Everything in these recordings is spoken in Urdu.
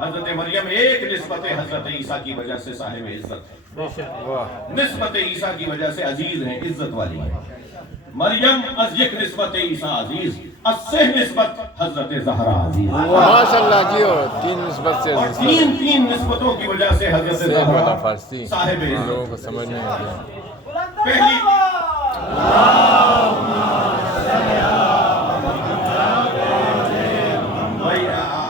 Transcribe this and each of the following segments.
حضرت مریم ایک نسبت حضرت عیسیٰ کی وجہ سے صاحب عزت ہے، نسبت عیسیٰ کی وجہ سے عزیز ہیں، عزت والی ہیں۔ مریم از یک نسبت عیسیٰ عزیز، از سے نسبت حضرت زہرا عزیز، ماشاءاللہ جی، اور تین نسبت سے اور تین نسبتوں کی وجہ سے حضرت زہرا فارسی صاحب لوگوں کو عزت۔ سمجھ نہیں آتا۔ پہلی بھائی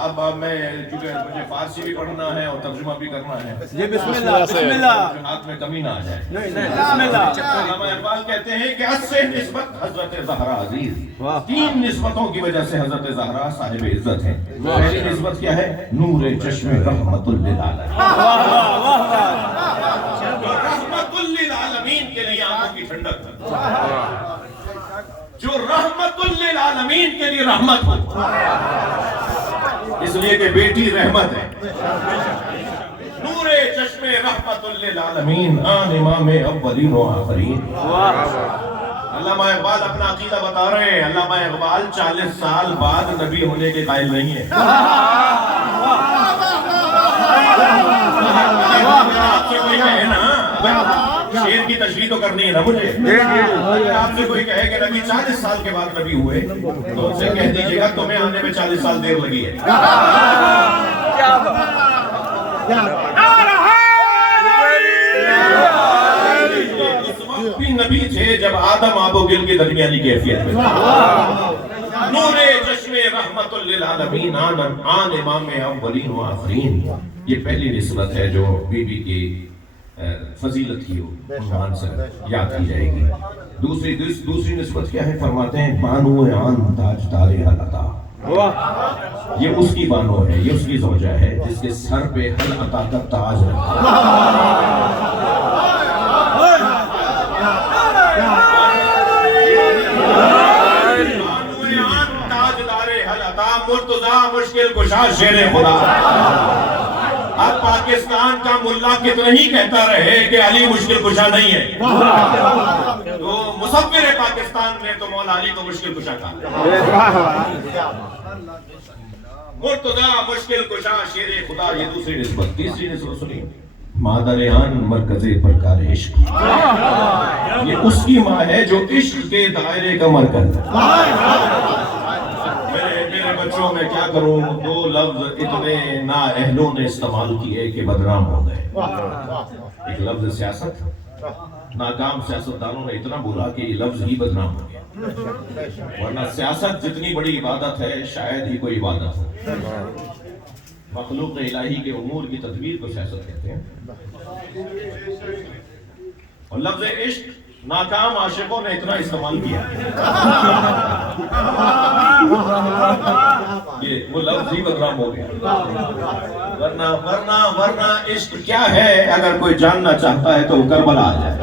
اب میں چونکہ مجھے فارسی بھی پڑھنا ہے اور ترجمہ بھی کرنا ہے، یہ بسم اللہ بسم اللہ ہاتھ میں کمی نہ آ جائے۔ بسم اللہ۔ علامہ اقبال کہتے ہیں کہ از سے نسبت حضرت زہرا عزیز، تین نسبتوں کی وجہ سے حضرت زہرا صاحب عزت ہے۔ پہلی نسبت کیا ہے؟ نور چشم رحمت للعالمین، رحمت للعالمین کے لیے آنکھوں کی ٹھنڈک ہے، جو رحمت للعالمین کے لیے رحمت ہو، اس لیے کہ بیٹی رحمت ہے۔ نور چشم رحمت للعالمین، آن امام اولین و آخرین۔ علامہ اقبال اپنا عقیدہ بتا رہے ہیں۔ علامہ اقبال 40 سال بعد نبی ہونے کے قائل نہیں ہے۔ شیر کی تشریح تو کرنی ہے نا مجھے۔ اگر آپ سے کوئی کہے کہ نبی 40 سال کے بعد نبی ہوئے تو ان سے کہہ دیجئے گا تمہیں آنے میں 40 سال دیر لگی ہے۔ اس وقت بھی نبی تھے جب آدم آب و گل کی درمیانی کیفیت میں، نور چشم رحمت للعالمین، آن امام اولین و آخرین۔ یہ پہلی نسبت ہے جو بی بی کی فضیلت کی عنوان سے یاد کی جائے گی۔ دوسری نسبت کیا ہے؟ فرماتے ہیں بانو آن تاجدار حل عطا، یہ اس کی بانو ہے، یہ اس کی زوجہ ہے جس کے سر پہ حل عطا کا تاج رکھا۔ مرتضی مشکل کشا شیر خدا۔ اب پاکستان کا ملا کتنا ہی کہتا رہے کہ علی مشکل کشا نہیں ہے، تو مصور پاکستان میں تو مولا علی کو مشکل کشا کہا۔ مرتضی مشکل کشا شیر خدا، یہ دوسری نسبت۔ تیسری نسبت سنیے، مادریان مرکز پرکار عشق، یہ اس کی ماں ہے جو عشق کے دائرے کا مرکز ہے۔ میرے بچوں میں کیا کروں، دو لفظ اتنے نااہلوں نے استعمال کیے کہ بدنام ہو گئے۔ ایک لفظ سیاست، ناکام سیاستدانوں نے اتنا بولا کہ یہ لفظ ہی بدنام ہو گیا، ورنہ سیاست جتنی بڑی عبادت ہے شاید ہی کوئی عبادت ہو۔ مخلوق الہی کے امور کی تدبیر کو سیاست کہتے ہیں، اور لفظ عشق ناکام عاشقوں نے اتنا استعمال کیا، یہ وہ لفظ ہی بدنام ہو گیا۔ ورنہ عشق کیا ہے؟ اگر کوئی جاننا چاہتا ہے تو وہ کربلا آ جائے۔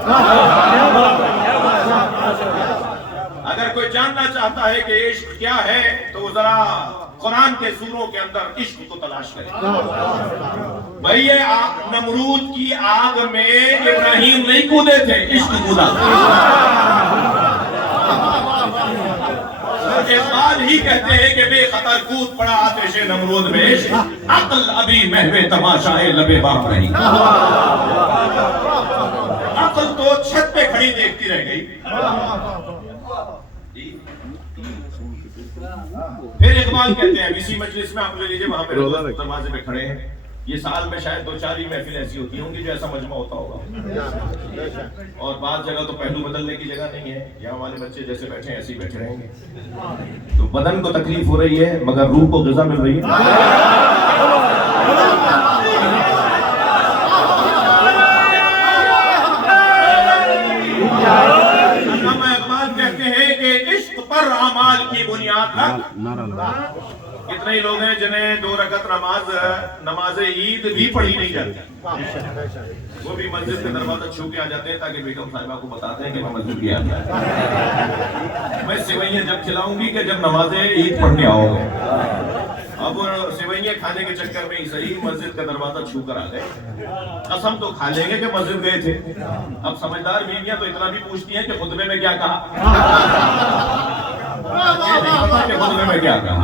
اگر کوئی جاننا چاہتا ہے کہ عشق کیا ہے تو وہ ذرا قرآن کے سوروں کے اندر عشق کو تلاش کرے۔ بھئی یہ نمرود کی آگ میں ابراہیم نہیں کودے تھے، عشق کودا۔ اقبال ہی کہتے ہیں کہ بے خطر کود پڑا آتش نمرود میں عشق، عقل ابھی محو تماشائے لب باغ رہی۔ عقل تو چھت پہ کھڑی دیکھتی رہ گئی۔ پھر اقبال کہتے ہیں اسی مجلس میں، آپ لے لیجئے وہاں پہ دروازے پہ کھڑے ہیں، یہ سال میں شاید 2-4 ہی محفل ایسی ہوتی ہوں گی جو ایسا مجمع ہوتا ہوگا، اور بعض جگہ تو پہلو بدلنے کی جگہ نہیں ہے، یہاں والے بچے جیسے بیٹھے ہیں ایسے ہی بیٹھے رہیں گے، تو بدن کو تکلیف ہو رہی ہے مگر روح کو غذا مل رہی ہے۔ اعمال کی بنیاد پر کتنے ہی لوگ ہیں جنہیں 2 رکعت نماز عید بھی پڑھی نہیں جاتی، وہ بھی مسجد کے دروازہ چھو کے آ جاتے ہیں تاکہ بیگم صاحبہ کو بتاتے ہیں کہ میں مسجد کی آتا ہے۔ میں سوئیاں جب کھلاؤں گی کہ جب نماز عید پڑھنے آؤ گے۔ اب سوئیاں کھانے کے چکر میں ہی صحیح مسجد کا دروازہ چھو کر آ گئے، قسم تو کھا لیں گے کہ مسجد گئے تھے۔ اب سمجھدار بیویاں تو اتنا بھی پوچھتی ہیں کہ خطبے میں کیا کہا، خطبے میں کیا کہا،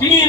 3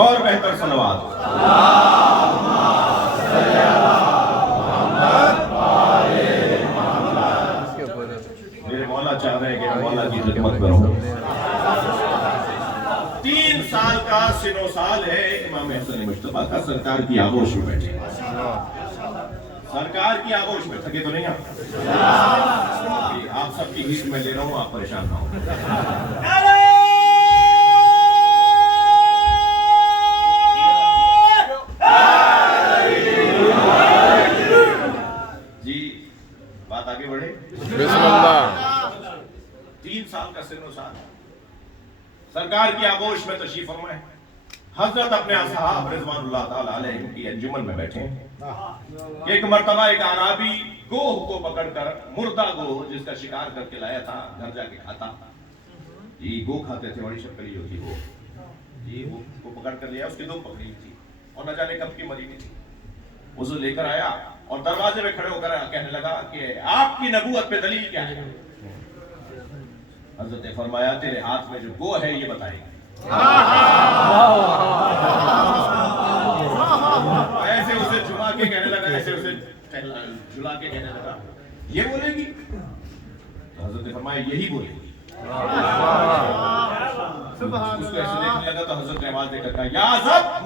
اور بہتر صلوات. میرے مولا چاہ رہے ہیں کہ مولا کی خدمت کروں. 3 سال کا سن و سال ہے امام حسن مجتبیٰ کا. سرکار کی آغوش میں بیٹھے, سرکار کی آغوش میں. تھکے تو نہیں آپ سب کی ہیٹ میں لے رہا ہوں, آپ پریشان نہ ہوں. جی بات آگے بڑھے. بسم اللہ. 3 سال کا سن و سال سرکار کی آغوش میں تشریف فرمائے. حضرت اپنے اصحاب رضوان اللہ تعالی علیہ کی انجمن میں بیٹھے. ایک مرتبہ ایک اعرابی گوہ کو پکڑ کر, مردہ گوہ جس کا شکار کر کے لایا تھا, گھر جا کے کھاتا. جی گوہ کھاتے تھے, بڑی شکری ہوتی وہ. جی وہ کو پکڑ کر لیا, اس کی 2 پکڑی تھی اور نہ جانے کب کی مری ہوئی تھی. اسے لے کر آیا اور دروازے میں کھڑے ہو کر کہنے لگا کہ آپ کی نبوت پہ دلیل کیا ہے؟ حضرت نے فرمایا تیرے ہاتھ میں جو گوہ ہے یہ بتائے گی. ایسے اسے جھما کے کہنے لگا, ایسے اسے جھلا کے کہنے لگا یہ بولے گی. تو حضرت نے فرمایا یہی بولے گی. اس کو ایسے دیکھنے لگا تو حضرت نے آواز دے کر کہا یا حضرت